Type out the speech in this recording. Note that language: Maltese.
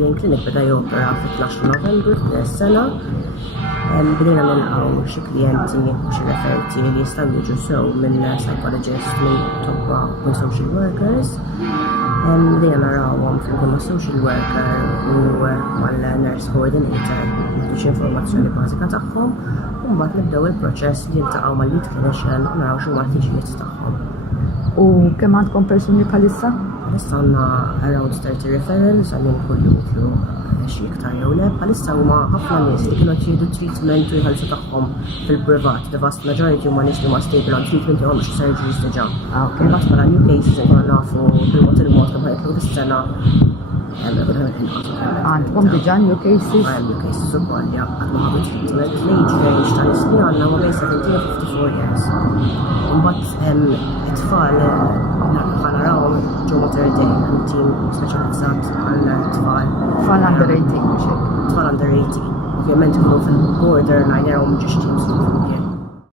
Wellbeing Clinic beda jopera fit-12 Novembru f'sena. Bdejna nilqgħu xi klijenti u xi referti li jistgħu jiġu sew minn psychologist, minn tobba u social workers. Bdejna narawhom fil-kun ma' social worker u mal-nurse coordinator biex informazzjoni bażika tagħhom u mbagħad nibdew il-proċess li jiltaqgħu mal-lead clinician u naraw x'huma l-ħtiġijiet tagħhom. U kemm għandkom persuni bħalissa? Bħalissa għandna around 30 referrals għal kullu jitlu xi iktar jew le, bħalissa huma ħafna nies li kienu jieħdu treatment u jħallsu tagħhom fil-privat. The vast majority huma nies li ma stable on treatment jew xi surgeries diġà. Imbagħad bħala new cases inkunu nafu bil-mod il-mod kemm ħajtlu fis-sena. Għandkom diġà new cases? New cases ukoll, ja. Għadna ħadu treatment l-age range ta' nies li għandna huwa bejn 17 u 54 years. Imbagħad it-tfal ħanarawhom ġew maternity hemm team speċjalizzat għall-tfal. Tfal under 18 mhux hekk. Tfal under 18. Ovvjament ikunu fil-borderline jarahom ġiex teams